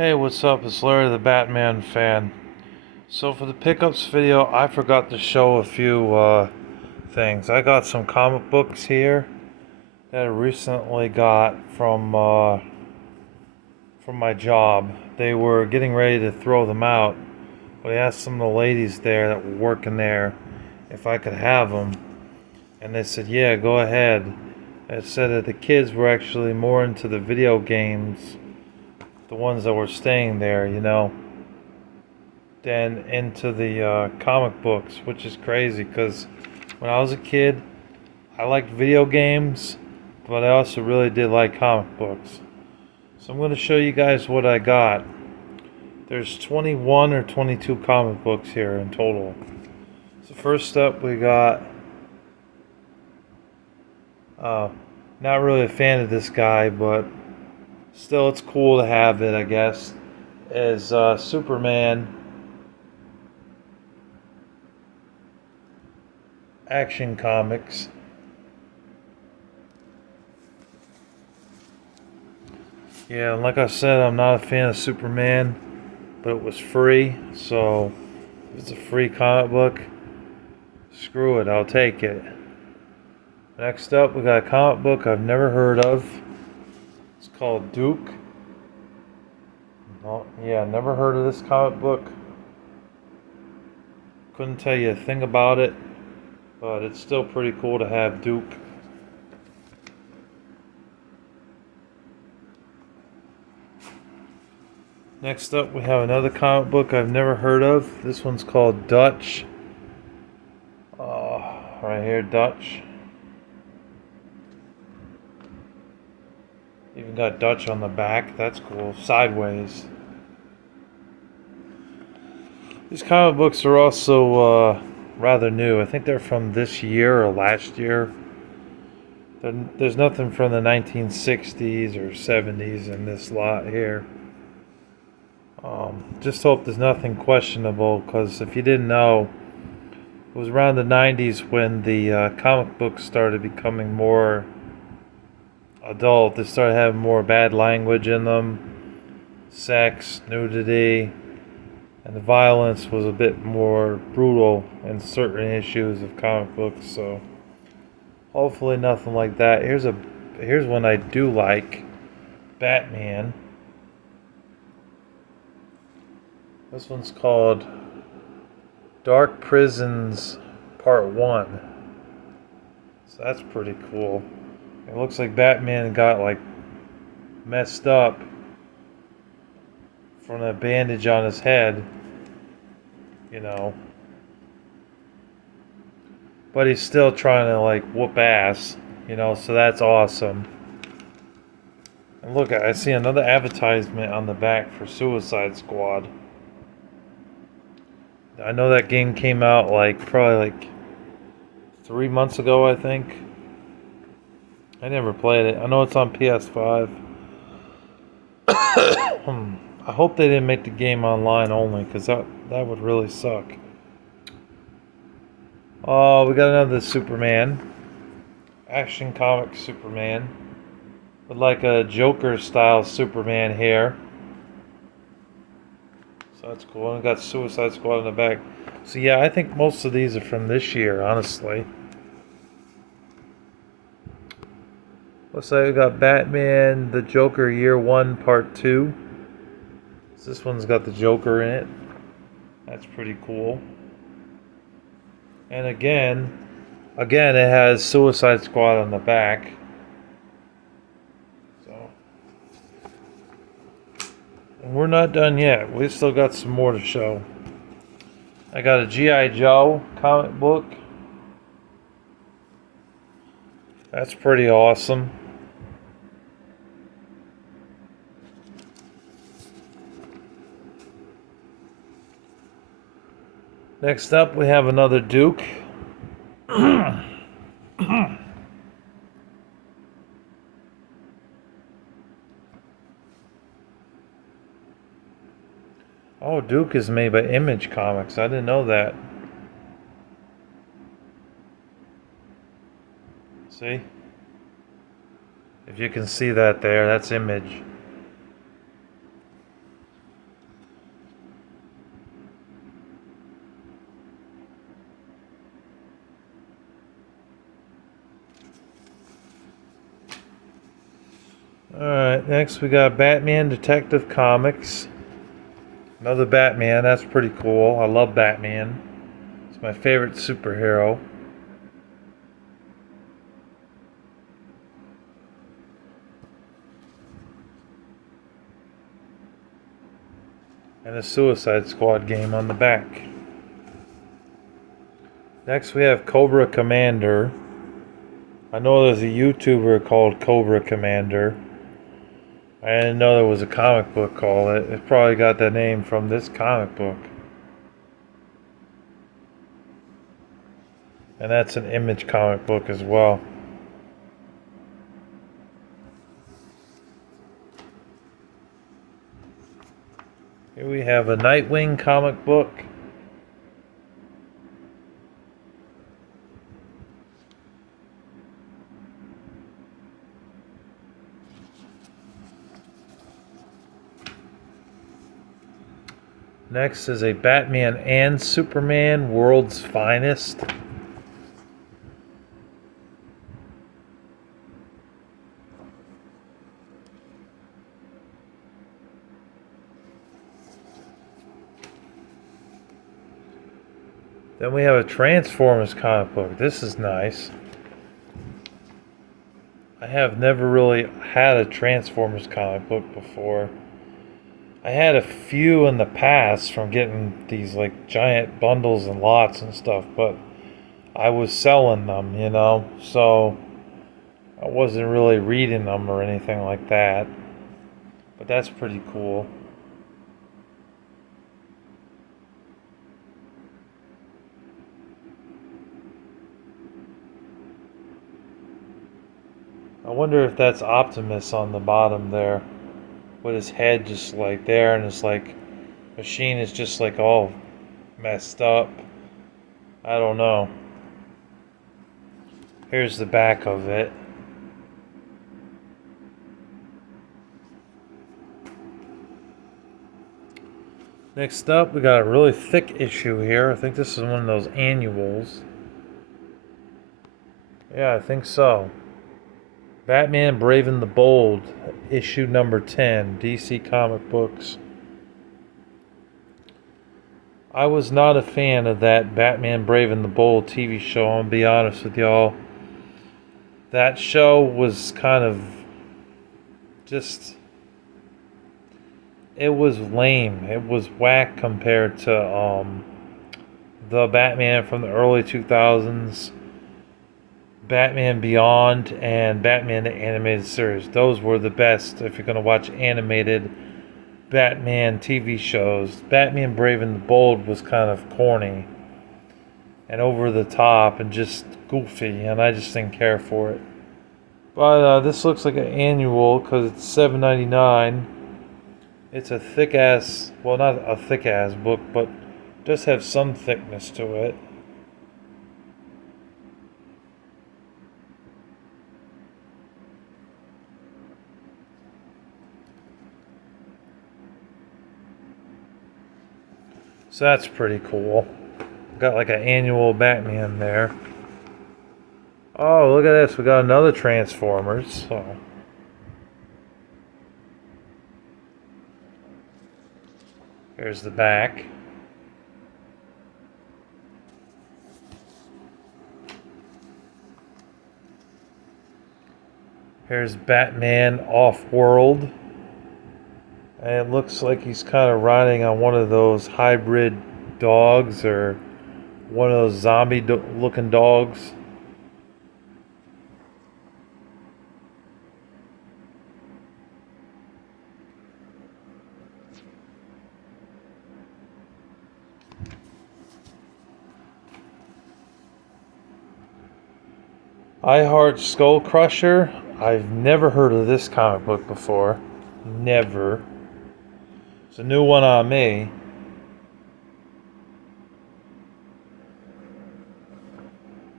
Hey, what's up? It's Larry the Batman fan. So for the pickups video, I forgot to show a few things. I got some comic books here that I recently got from my job. They were getting ready to throw them out, but I asked some of the ladies there that were working there if I could have them, and they said, "Yeah, go ahead." It said that the kids were actually more into the video games, the ones that were staying there, than into the comic books, which is crazy because when I was a kid, I liked video games, but I also really did like comic books. So I'm going to show you guys what I got. There's 21 or 22 comic books here in total. So first up, we got, not really a fan of this guy, but still it's cool to have it, I guess, is Superman Action Comics. Yeah, like I said, I'm not a fan of Superman, but it was free, so if it's a free comic book, screw it, I'll take it. Next up, we got a comic book I've never heard of. It's called Duke. Oh, yeah, never heard of this comic book. Couldn't tell you a thing about it, but it's still pretty cool to have Duke. Next up, we have another comic book I've never heard of. This one's called Dutch. Right here, Dutch. Even got Dutch on the back. That's cool. Sideways. These comic books are also rather new. I think they're from this year or last year. There's nothing from the 1960s or 70s in this lot here. Just hope there's nothing questionable, because if you didn't know, it was around the 90s when the comic books started becoming more adult. They started having more bad language in them, sex, nudity, and the violence was a bit more brutal in certain issues of comic books. So hopefully nothing like that. Here's one I do like, Batman. This one's called Dark Prisons Part 1. So that's pretty cool. It looks like Batman got like messed up from a bandage on his head, you know. But he's still trying to like whoop ass, so that's awesome. And look, I see another advertisement on the back for Suicide Squad. I know that game came out probably 3 months ago, I think. I never played it. I know it's on PS5. I hope they didn't make the game online only, because that would really suck. Oh, we got another Superman. Action comic Superman. With like a Joker style Superman here. So that's cool. And we got Suicide Squad in the back. So yeah, I think most of these are from this year, honestly. Looks like we got Batman, the Joker Year 1 Part 2. So this one's got the Joker in it. That's pretty cool. And again, it has Suicide Squad on the back. So, and we're not done yet. We still got some more to show. I got a G.I. Joe comic book. That's pretty awesome. Next up, we have another Duke. Oh, Duke is made by Image Comics. I didn't know that. See? If you can see that there, that's Image. Alright, next we got Batman Detective Comics. Another Batman, that's pretty cool. I love Batman. It's my favorite superhero. And a Suicide Squad game on the back. Next we have Cobra Commander. I know there's a YouTuber called Cobra Commander. I didn't know there was a comic book called it. It probably got that name from this comic book. And that's an Image comic book as well. Here we have a Nightwing comic book. Next is a Batman and Superman World's Finest. Then we have a Transformers comic book. This is nice. I have never really had a Transformers comic book before. I had a few in the past from getting these like giant bundles and lots and stuff, but I was selling them, so I wasn't really reading them or anything like that. But that's pretty cool. I wonder if that's Optimus on the bottom there, with his head just like there, and his like machine is just like all messed up. I don't know. Here's the back of it. Next up, we got a really thick issue here. I think this is one of those annuals. Yeah, I think so. Batman Brave and the Bold, issue number 10, DC Comic Books. I was not a fan of that Batman Brave and the Bold TV show, I'll be honest with y'all. That show was kind of just. It was lame. It was whack compared to the Batman from the early 2000s, Batman Beyond, and Batman the Animated Series. Those were the best if you're going to watch animated Batman TV shows. Batman Brave and the Bold was kind of corny and over the top and just goofy, and I just didn't care for it. But this looks like an annual because it's $7.99. It's a thick ass, well, not a thick ass book, but does have some thickness to it. So that's pretty cool. Got like an annual Batman there. Oh, look at this. We got another Transformers. So. Here's the back. Here's Batman Off-World. And it looks like he's kind of riding on one of those hybrid dogs or one of those zombie looking dogs. I Heart Skull Crusher. I've never heard of this comic book before. Never. It's a new one on me.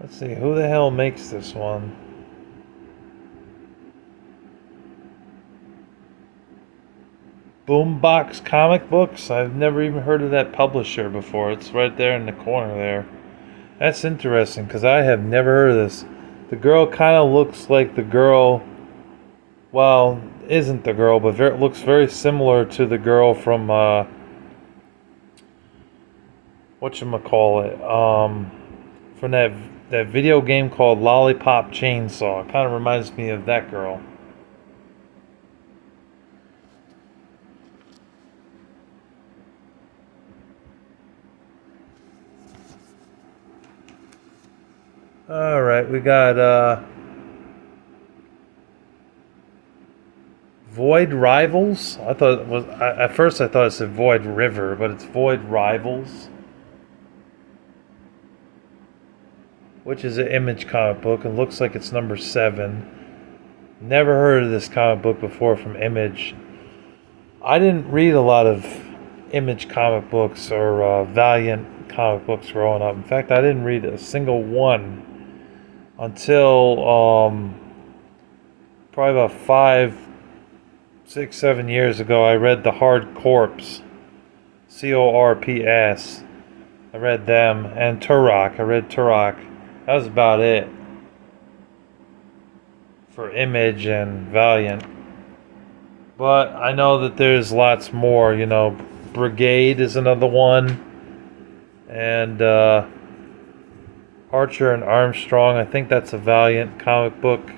Let's see, who the hell makes this one? Boombox Comic Books? I've never even heard of that publisher before. It's right there in the corner there. That's interesting because I have never heard of this. The girl kind of looks like the girl. Well, isn't the girl, but looks very similar to the girl from whatchamacallit, from that video game called Lollipop Chainsaw. Kind of reminds me of that girl. All right, we got Void Rivals. I thought it was at first I thought it said Void River, but it's Void Rivals, which is an Image comic book. It looks like it's number 7. Never heard of this comic book before from Image. I didn't read a lot of Image comic books or Valiant comic books growing up. In fact, I didn't read a single one until probably about 5, 6, 7 years ago. I read The Hard Corps, Corps. I read them, and Turok. I read Turok. That was about it for Image and Valiant. But I know that there's lots more. Brigade is another one, and Archer and Armstrong. I think that's a Valiant comic book.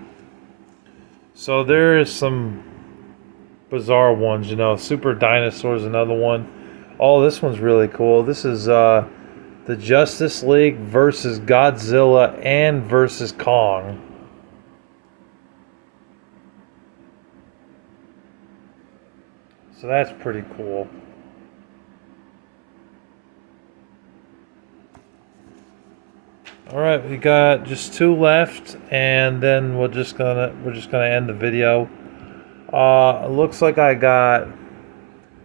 So there is some bizarre ones. Super Dinosaurs, another one. Oh, this one's really cool. This is the Justice League versus Godzilla and versus Kong. So that's pretty cool. All right, we got just 2 left, and then we're just gonna end the video. It looks like I got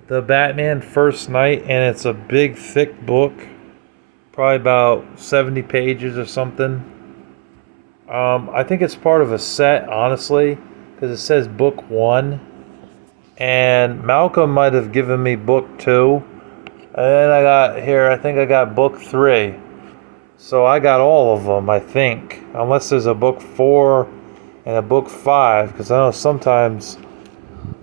the Batman First Night, and it's a big, thick book, probably about 70 pages or something. I think it's part of a set, honestly, because it says book 1, and Malcolm might have given me book 2, and then I think I got book 3. So I got all of them, I think, unless there's a book 4 and a book 5, because I know sometimes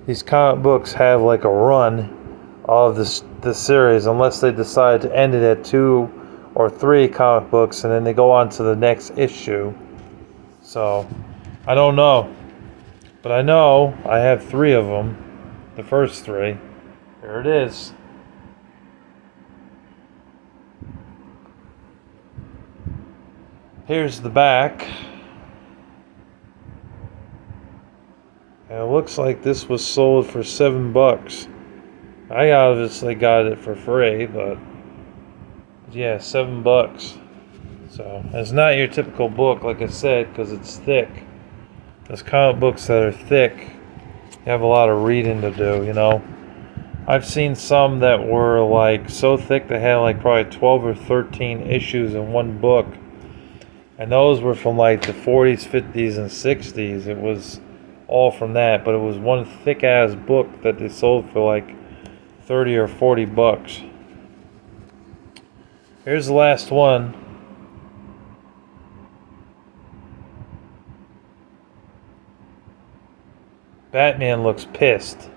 these comic books have like a run of this series, unless they decide to end it at 2 or 3 comic books, and then they go on to the next issue. So I don't know, but I know I have 3 of them, the first 3. There it is. Here's the back. And it looks like this was sold for $7. I obviously got it for free, but yeah, $7. So it's not your typical book, like I said, because it's thick. Those comic books that are thick, you have a lot of reading to do. I've seen some that were like so thick they had like probably 12 or 13 issues in one book. And those were from like the 40s, 50s, and 60s. It was all from that, but it was one thick ass book that they sold for like 30 or 40 bucks. Here's the last one. Batman looks pissed.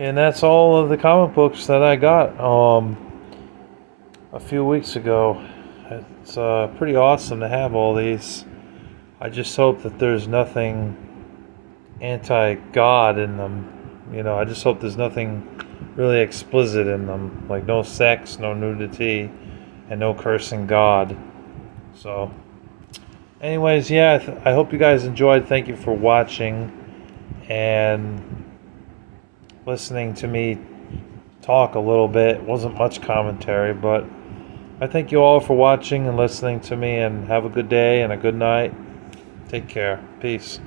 And that's all of the comic books that I got a few weeks ago. It's pretty awesome to have all these. I just hope that there's nothing anti-God in them. I just hope there's nothing really explicit in them. Like no sex, no nudity, and no cursing God. So, anyways, yeah, I hope you guys enjoyed. Thank you for watching and listening to me talk a little bit. It wasn't much commentary, but I thank you all for watching and listening to me, and have a good day and a good night. Take care. Peace.